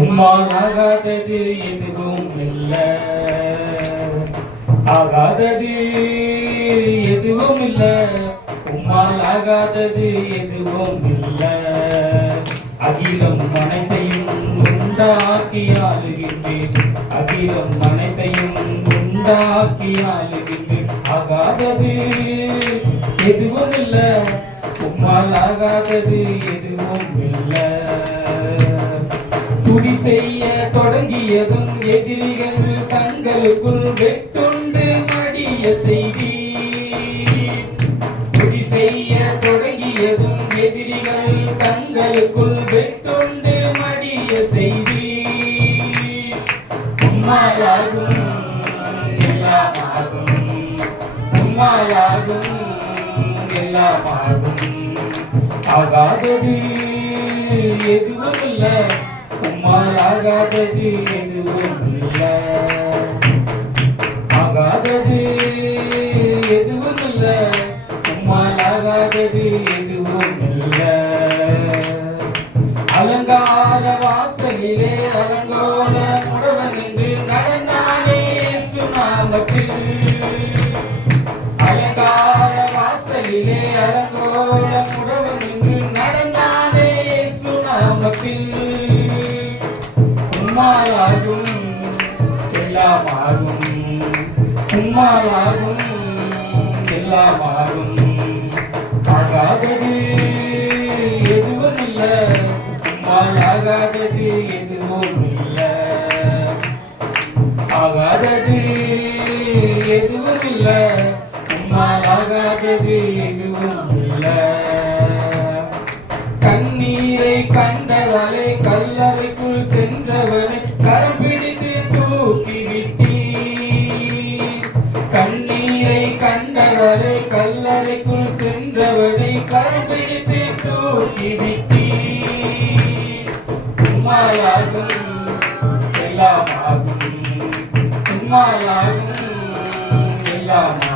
உம்மால் ஆகாதது எதுவும் இல்ல, ஆகாதது எதுவும் இல்ல, உம்மால் ஆகாதது எதுவும் இல்ல. அகிலம் அனைத்தையும் உண்டாக்கி ஆளுகின்றேன், அகிலம் அனைத்தையும் உண்டாக்கி ஆளுகின்றேன். ஆகாதது எதுவும் இல்ல, உம்மால் ஆகாதது எதுவும் இல்ல. துதி செய்ய தொடங்கியதும் எதிரிகள் தங்களுக்குள் வெட்டுண்டு மடிய செய்தி. துதி செய்ய தொடங்கியதும் எதிரிகள் தங்களுக்குள் வெட்டுண்டு மடிய செய்தி. உம்மாலாகும் எல்லாமாகும், உம்மாலாகும் எல்லாமாகும். ஆகாதது எதுவும் இல்ல, உம்மால் ஆகாதது எதுவும் இல்ல, ஆகாதது எதுவும் இல்ல, உம்மால் ஆகாதது எதுவும் இல்ல. அலங்கார வாசலிலே அலங்கோல முடவன் என்று நடந்தானே சுனாமத்தில். அலங்கார வாசலிலே அலங்கோல முடவன் என்று நடந்தானே சுனாமத்தில். உம்மாலாகும் எல்லாமாகும், உம்மாலாகும் எல்லாமாகும். ஆகாதது எதுவும் இல்ல, உம்மால் ஆகாதது எதுவும் இல்ல, ஆகாதது எதுவும் இல்ல, உம்மால் ஆகாதது எதுவும் இல்ல. கண்ணீரை கண்டவளை கல்லறைக்குள் சென்றவனை கரம் பிடித்து தூக்கிவிட்டி. கண்ணீரை கண்டவளை கல்லறைக்குள் சென்றவனை கரம் பிடித்து தூக்கிவிட்டி. உம்மாலாகும் எல்லாமாகும், உம்மாலாகும் எல்லாமாகும்.